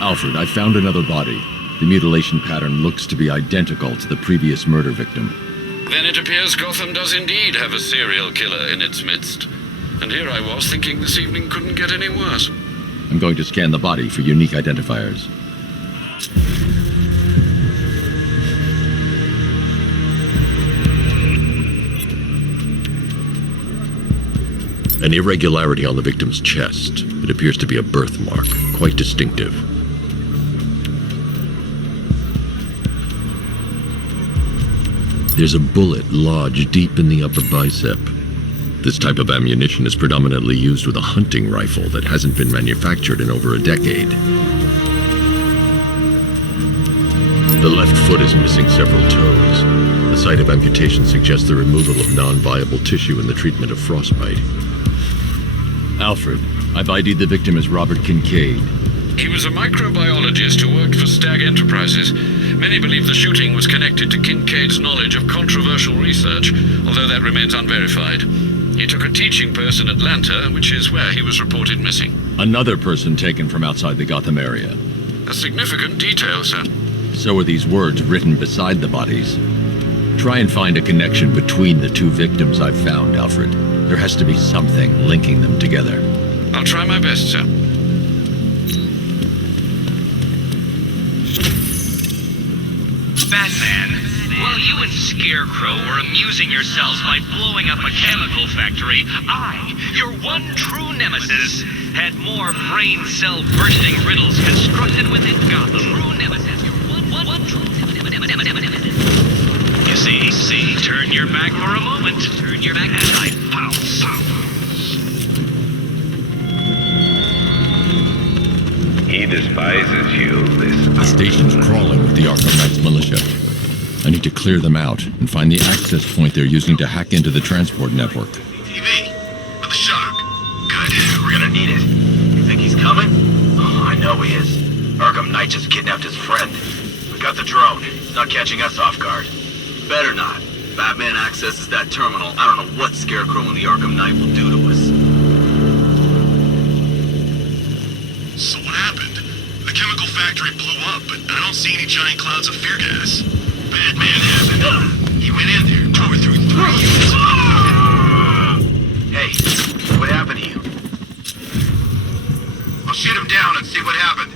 Alfred, I found another body. The mutilation pattern looks to be identical to the previous murder victim. Then it appears Gotham does indeed have a serial killer in its midst. And here I was thinking this evening couldn't get any worse. I'm going to scan the body for unique identifiers. An irregularity on the victim's chest. It appears to be a birthmark, quite distinctive. There's a bullet lodged deep in the upper bicep. This type of ammunition is predominantly used with a hunting rifle that hasn't been manufactured in over a decade. The left foot is missing several toes. The site of amputation suggests the removal of non-viable tissue in the treatment of frostbite. Alfred, I've ID'd the victim as Robert Kincaid. He was a microbiologist who worked for Stag Enterprises. Many believe the shooting was connected to Kincaid's knowledge of controversial research, although that remains unverified. He took a teaching post in Atlanta, which is where he was reported missing. Another person taken from outside the Gotham area. A significant detail, sir. So are these words written beside the bodies. Try and find a connection between the two victims I've found, Alfred. There has to be something linking them together. I'll try my best, sir. Batman, while you and Scarecrow were amusing yourselves by blowing up a chemical factory, I, your one true nemesis, had more brain cell bursting riddles constructed within Gotham. True nemesis, your one true nemesis. You see, turn your back for a moment. Turn your back and I pounce. He despises you, this... The station's crawling with the Arkham Knight's militia. I need to clear them out and find the access point they're using to hack into the transport network. TV, with the shock. Good, we're gonna need it. You think he's coming? Oh, I know he is. Arkham Knight just kidnapped his friend. We got the drone. It's not catching us off guard. Better not. Batman accesses that terminal. I don't know what Scarecrow and the Arkham Knight will do to us. So what happened? The chemical factory blew up, but I don't see any giant clouds of fear gas. Batman has it. He went in there, tore through 3 units. Hey, what happened to you? I'll shoot him down and see what happened.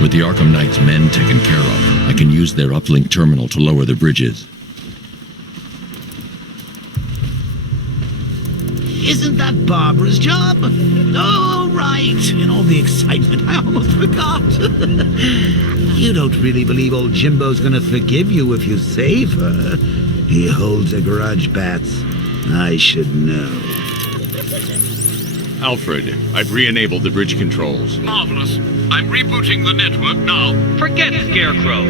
With the Arkham Knight's men taken care of, I can use their uplink terminal to lower the bridges. Isn't that Barbara's job? Oh, right. In all the excitement, I almost forgot. You don't really believe old Jimbo's gonna forgive you if you save her. He holds a grudge, Bats. I should know. Alfred, I've re-enabled the bridge controls. Marvelous. I'm rebooting the network now. Forget Scarecrow.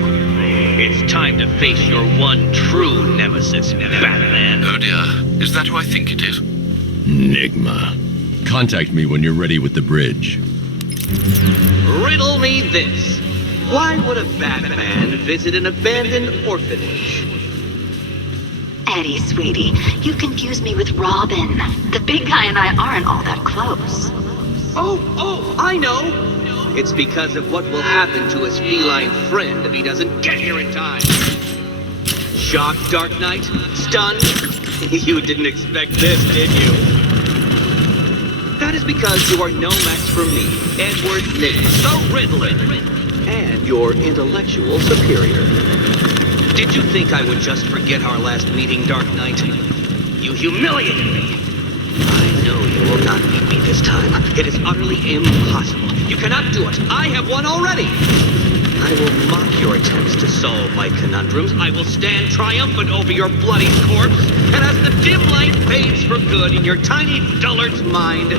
It's time to face your one true nemesis, Batman. Oh dear. Is that who I think it is? Enigma. Contact me when you're ready with the bridge. Riddle me this. Why would a Batman visit an abandoned orphanage? Eddie, sweetie, you confuse me with Robin. The big guy and I aren't all that close. Oh, I know. It's because of what will happen to his feline friend if he doesn't get here in time. Shocked, Dark Knight? Stunned? You didn't expect this, did you? That is because you are no match for me, Edward Nix, the Riddler, and your intellectual superior. Did you think I would just forget our last meeting, Dark Knight? You humiliated me. I know you will not beat me this time. It is utterly impossible. You cannot do it. I have won already. I will mock your attempts to solve my conundrums. I will stand triumphant over your bloody corpse. And as the dim light fades for good in your tiny dullard's mind,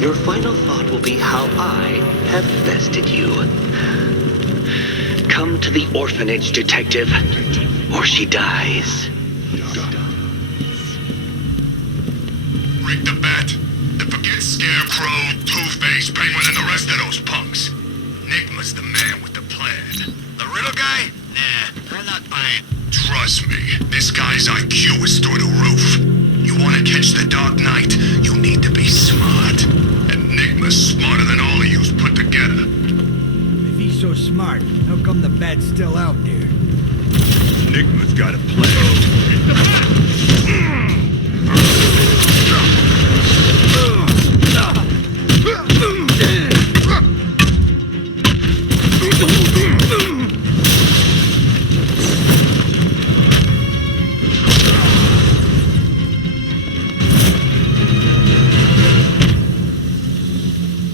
your final thought will be how I have bested you. Come to the orphanage, detective, or she dies. Rig the bat. And forget Scarecrow, Two-Face, Penguin, and the rest of those punks. Enigma's the man with the plan. The riddle guy? Nah, I'm not buying. Trust me, this guy's IQ is through the roof. You want to catch the Dark Knight, you need to be smart. Enigma's smarter than all of yous put together. If he's so smart, how come the bat's still out there? Enigma's got a plan.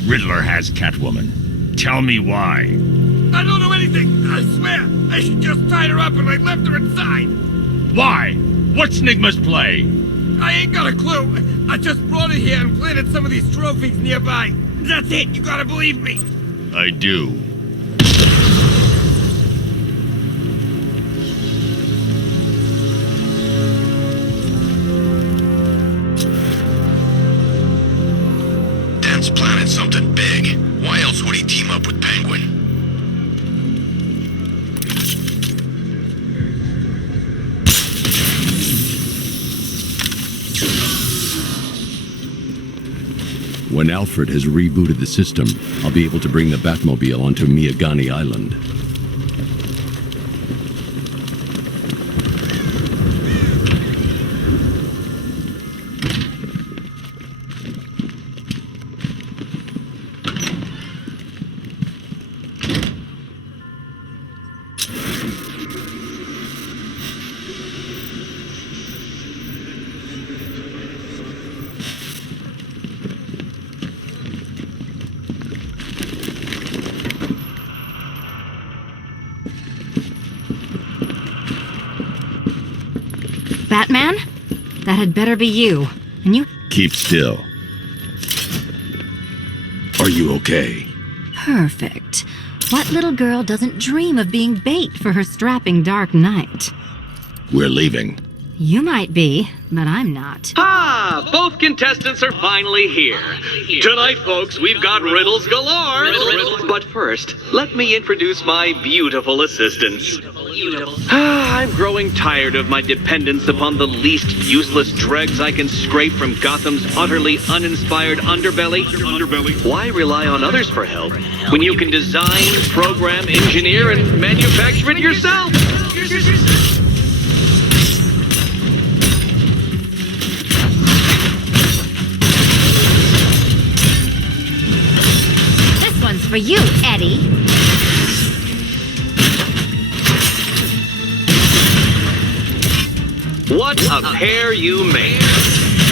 Riddler has Catwoman. Tell me why. I don't know anything, I swear. I just tied her up and I left her inside. Why? What's Enigma's play? I ain't got a clue. I just brought her here and planted some of these trophies nearby. That's it, you gotta believe me. I do. Dent's planning something big. Why else would he team up with Penguin? When Alfred has rebooted the system, I'll be able to bring the Batmobile onto Miyagani Island. Batman? That had better be you. And you... Keep still. Are you okay? Perfect. What little girl doesn't dream of being bait for her strapping Dark Knight? We're leaving. You might be, but I'm not. Ah, both contestants are finally here. Tonight, folks, we've got riddles galore. But first, let me introduce my beautiful assistants. I'm growing tired of my dependence upon the least useless dregs I can scrape from Gotham's utterly uninspired underbelly. Why rely on others for help when you can design, program, engineer, and manufacture it yourself? This one's for you, Eddie. What a pair you make.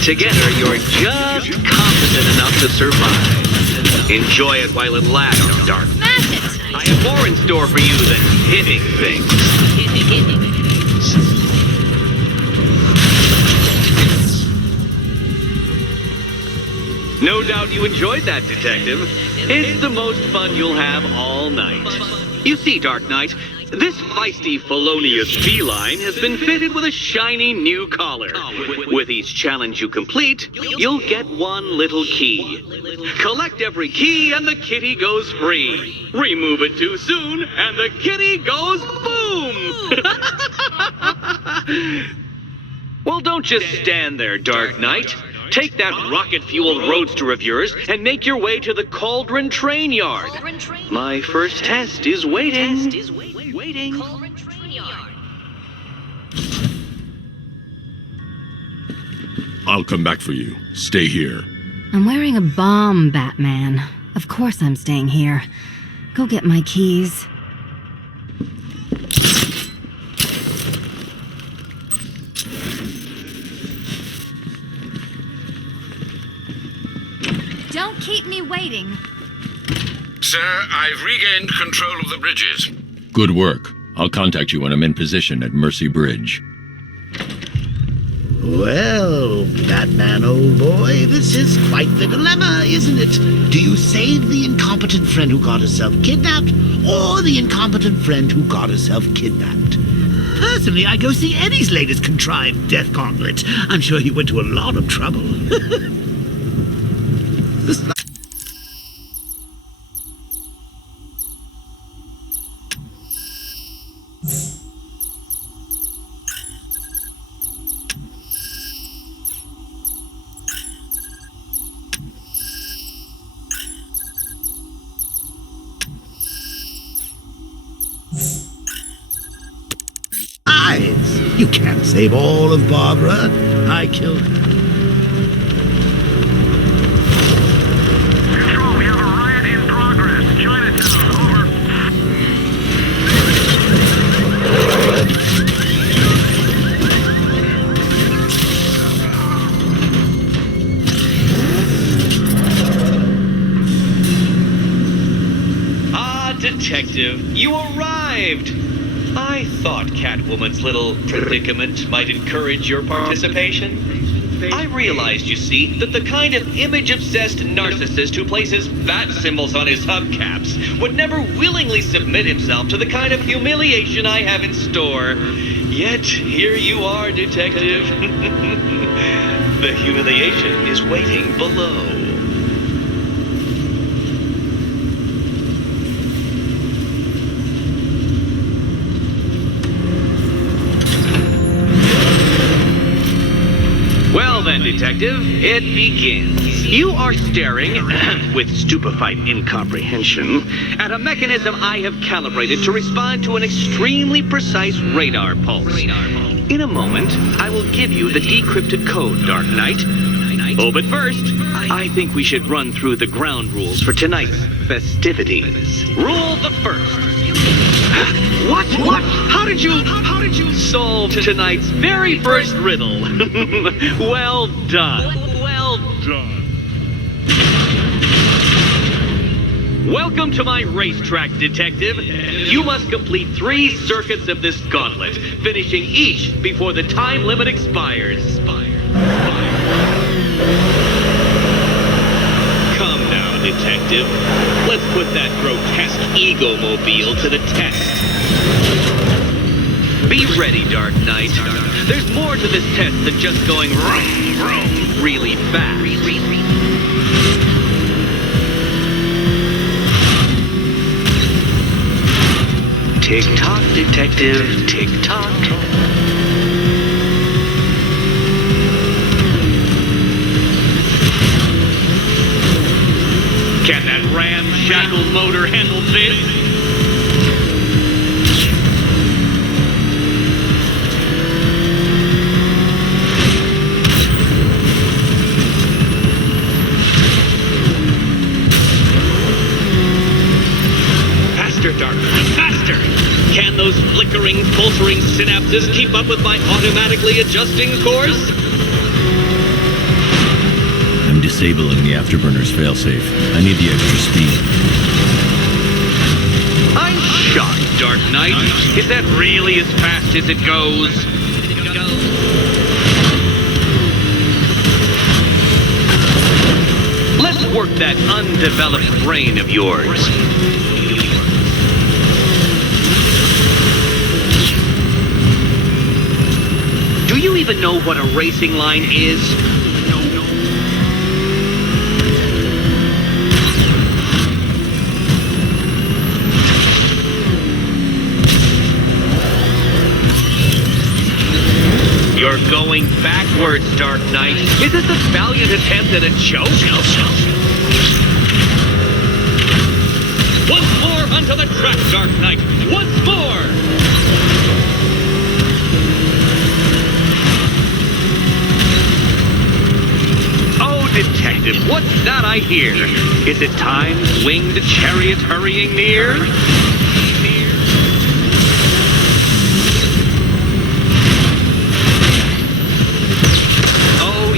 Together, you're just competent enough to survive. Enjoy it while it lasts, Dark. Smash it! I have more in store for you than hitting things. No doubt you enjoyed that, Detective. It's the most fun you'll have all night. You see, Dark Knight, this feisty felonious feline has been fitted with a shiny new collar. With each challenge you complete, you'll get one little key. Collect every key and the kitty goes free. Remove it too soon and the kitty goes boom! Well, don't just stand there, Dark Knight. Take that rocket-fueled roadster of yours and make your way to the Cauldron Train Yard. My first test is waiting. I'll come back for you. Stay here. I'm wearing a bomb, Batman. Of course I'm staying here. Go get my keys. Don't keep me waiting. Sir, I've regained control of the bridges. Good work. I'll contact you when I'm in position at Mercy Bridge. Well, Batman, old boy, this is quite the dilemma, isn't it? Do you save the incompetent friend who got herself kidnapped, or the incompetent friend who got herself kidnapped? Personally, I go see Eddie's latest contrived death gauntlet. I'm sure he went to a lot of trouble. You can't save all of Barbara. I killed her. Control, we have a riot in progress. Chinatown, over. Ah, Detective, you arrived! I thought Catwoman's little predicament might encourage your participation. I realized, you see, that the kind of image-obsessed narcissist who places bat symbols on his hubcaps would never willingly submit himself to the kind of humiliation I have in store. Yet, here you are, Detective. The humiliation is waiting below. Well then, Detective, it begins. You are staring, with stupefied incomprehension, at a mechanism I have calibrated to respond to an extremely precise radar pulse. In a moment, I will give you the decrypted code, Dark Knight. Oh, but first, I think we should run through the ground rules for tonight's festivities. Rule the first. What? How did you solve tonight's very first riddle? Well done. Welcome to my racetrack, Detective. You must complete 3 circuits of this gauntlet, finishing each before the time limit expires. Come now, Detective. Let's put that grotesque ego-mobile to the test. Be ready, Dark Knight. There's more to this test than just going vroom, vroom really fast. Tick-tock, Detective, tick-tock. Can that ramshackle motor handle this? Faster, Dark Knight, faster! Can those flickering, pulsing synapses keep up with my automatically adjusting course? I'm disabling the afterburner's failsafe. I need the extra speed. I'm shocked, Dark Knight. Is that really as fast as it goes? work that undeveloped brain of yours. Do you even know what a racing line is? You're going backwards, Dark Knight. Is this a valiant attempt at a joke? Once more onto the track, Dark Knight. Once more! Oh, Detective, what's that I hear? Is it time's winged chariot hurrying near?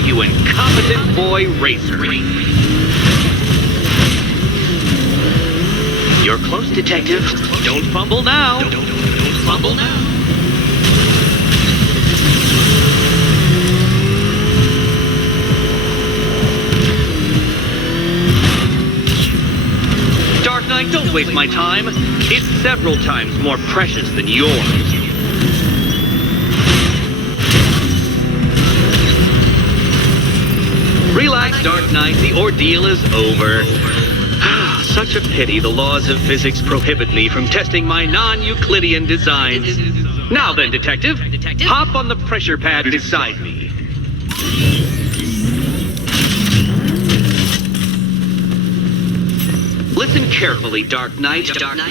You incompetent boy racer. You're close, Detective. Don't fumble now. Don't fumble now. Dark Knight, don't waste my time. It's several times more precious than yours. Relax, Dark Knight, the ordeal is over. Such a pity the laws of physics prohibit me from testing my non-Euclidean designs. Now then, Detective, hop on the pressure pad beside me. Listen carefully, Dark Knight.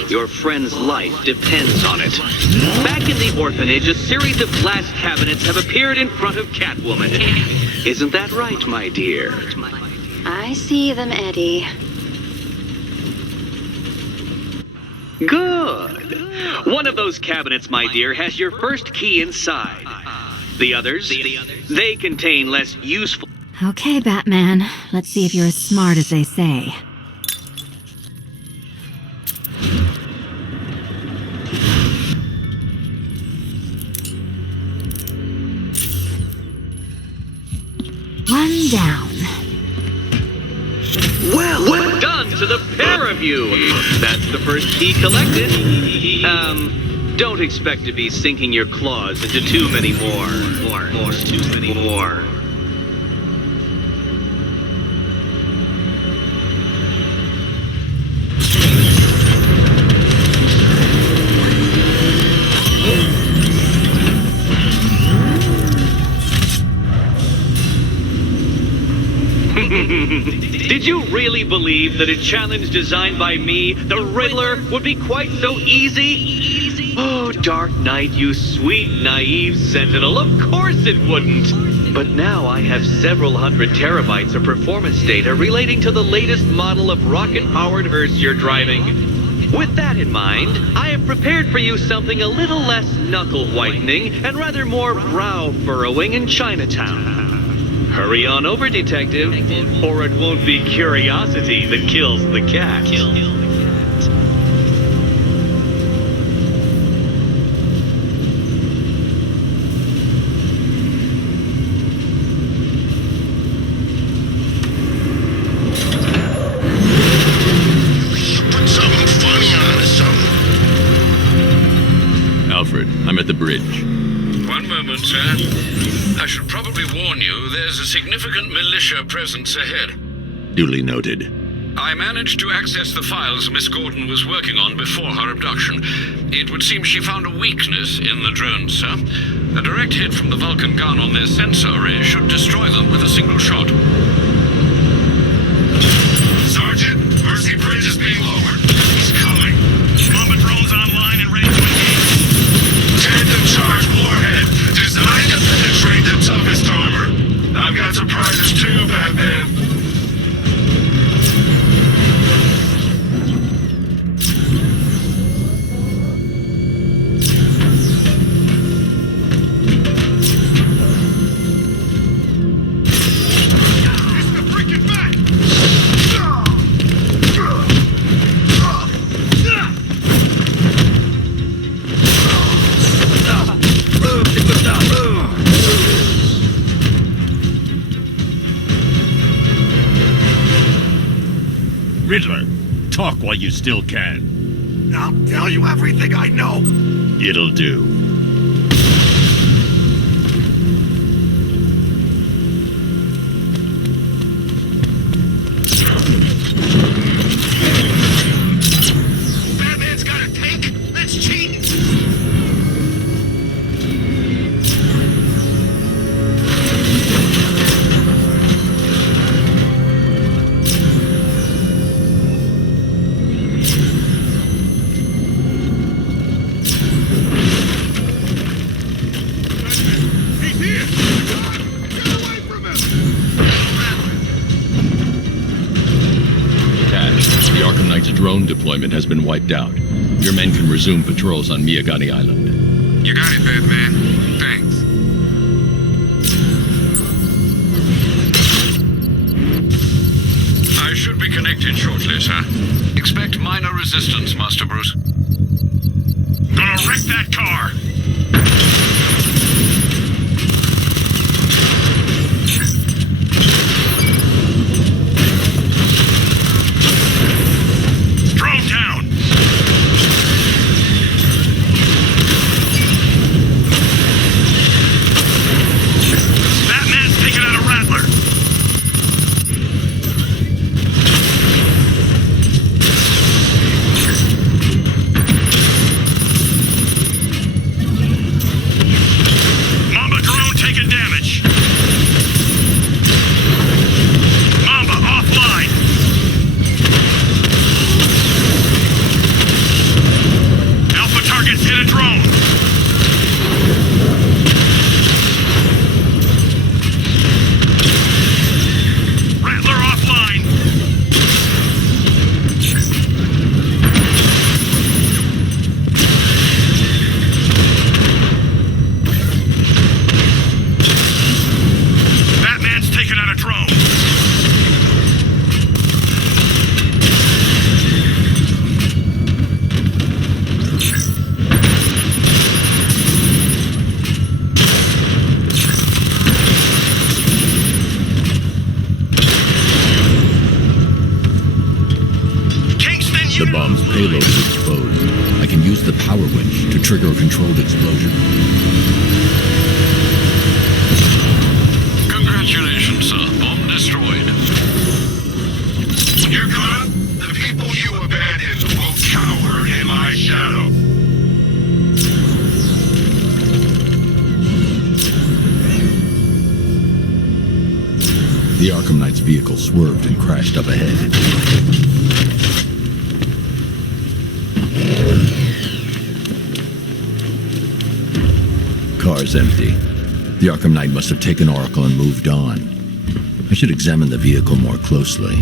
Your friend's life depends on it. Back in the orphanage, a series of glass cabinets have appeared in front of Catwoman. Isn't that right, my dear? I see them, Eddie. Good. One of those cabinets, my dear, has your first key inside. The others, they contain less useful... Okay, Batman. Let's see if you're as smart as they say. One down. Well done to the pair of you. That's the first key collected. Don't expect to be sinking your claws into too many more. Did you really believe that a challenge designed by me, the Riddler, would be quite so easy? Oh, Dark Knight, you sweet, naive sentinel, of course it wouldn't. But now I have several hundred terabytes of performance data relating to the latest model of rocket-powered hearse you're driving. With that in mind, I have prepared for you something a little less knuckle-whitening and rather more brow-furrowing in Chinatown. Hurry on over, Detective, or it won't be curiosity that kills the cat. Put something funny on or something. Alfred, I'm at the bridge. One moment, sir. I should probably warn you, there's a significant militia presence ahead. Duly noted. I managed to access the files Miss Gordon was working on before her abduction. It would seem she found a weakness in the drones, sir. A direct hit from the Vulcan gun on their sensor array should destroy them with a single shot. Sergeant, Mercy Bridge is being lowered. He's coming. Bomber drones online and ready to engage. Tandem charge warhead, designed to penetrate the toughest armor. I've got surprises too, Batman. Riddler, talk while you still can. I'll tell you everything I know. It'll do. Batman's got a tank? That's cheating. The Arkham Knight's drone deployment has been wiped out. Your men can resume patrols on Miyagani Island. You got it, Batman. Thanks. I should be connected shortly, sir. Expect minor resistance, Master Bruce. Gonna wreck that car! Drone down! Batman's taking out a Rattler! Mamba drone taking damage! Mamba offline! Alpha targets hit a drone! Rattler offline! Batman's taking out a drone! The bomb's payload is exposed. I can use the power winch to trigger a controlled explosion. Congratulations, sir. Bomb destroyed. You're gonna? The people you abandoned will cower in my shadow. The Arkham Knight's vehicle swerved and crashed up ahead. Car's empty. The Arkham Knight must have taken Oracle and moved on. I should examine the vehicle more closely.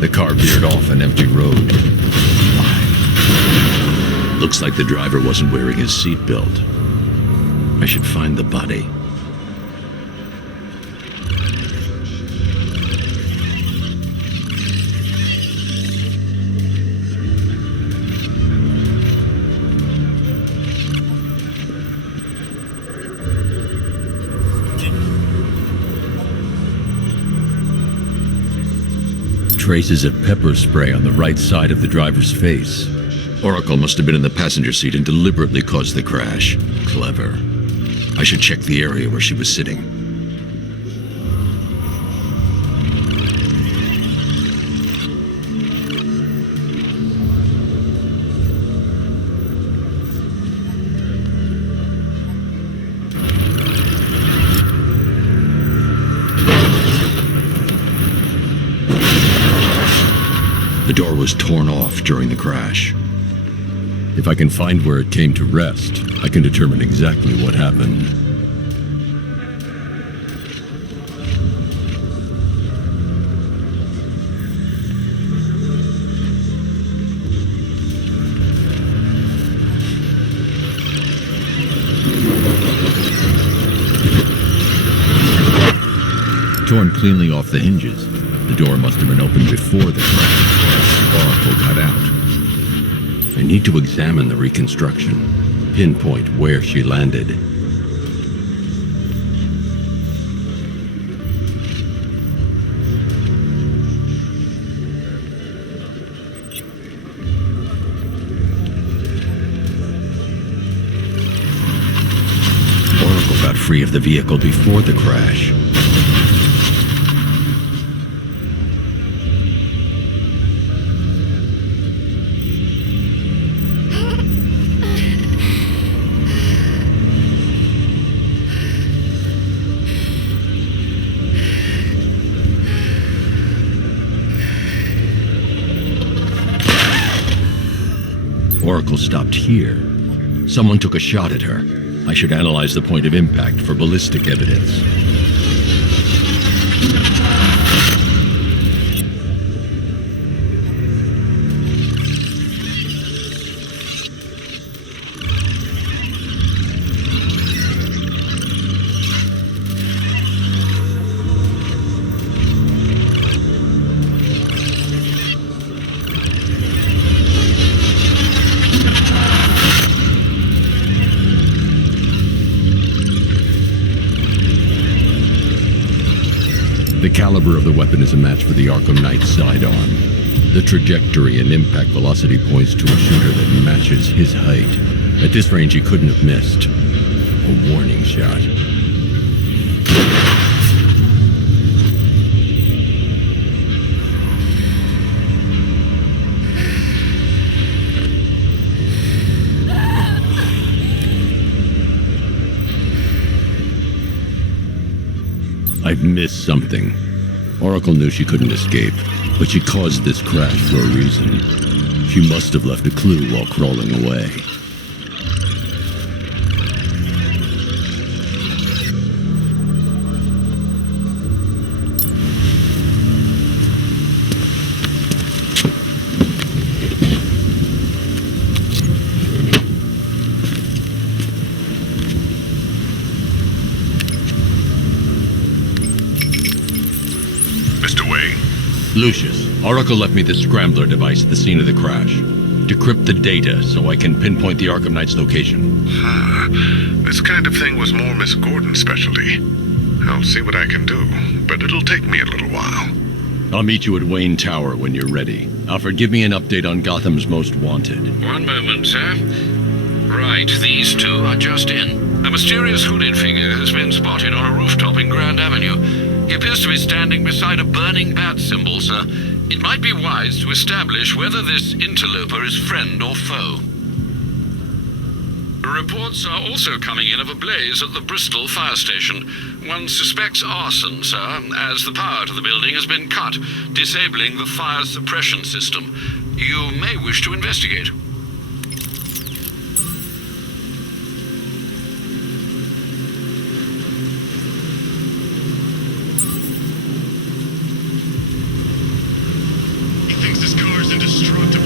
The car veered off an empty road. Looks like the driver wasn't wearing his seatbelt. I should find the body. Traces of pepper spray on the right side of the driver's face. Oracle must have been in the passenger seat and deliberately caused the crash. Clever. I should check the area where she was sitting. The door was torn off during the crash. If I can find where it came to rest, I can determine exactly what happened. Torn cleanly off the hinges. The door must have been opened before the crash. Oracle got out. I need to examine the reconstruction, pinpoint where she landed. Oracle got free of the vehicle before the crash. Oracle stopped here. Someone took a shot at her. I should analyze the point of impact for ballistic evidence. The caliber of the weapon is a match for the Arkham Knight's sidearm. The trajectory and impact velocity points to a shooter that matches his height. At this range, he couldn't have missed. A warning shot. I've missed something. Oracle knew she couldn't escape, but she caused this crash for a reason. She must have left a clue while crawling away. Lucius, Oracle left me the scrambler device at the scene of the crash. Decrypt the data so I can pinpoint the Arkham Knight's location. This kind of thing was more Miss Gordon's specialty. I'll see what I can do, but it'll take me a little while. I'll meet you at Wayne Tower when you're ready. Alfred, give me an update on Gotham's Most Wanted. One moment, sir. Right, these two are just in. A mysterious hooded figure has been spotted on a rooftop in Grand Avenue. He appears to be standing beside a burning bat symbol, sir. It might be wise to establish whether this interloper is friend or foe. Reports are also coming in of a blaze at the Bristol fire station. One suspects arson, sir, as the power to the building has been cut, disabling the fire suppression system. You may wish to investigate. He thinks this car's indestructible.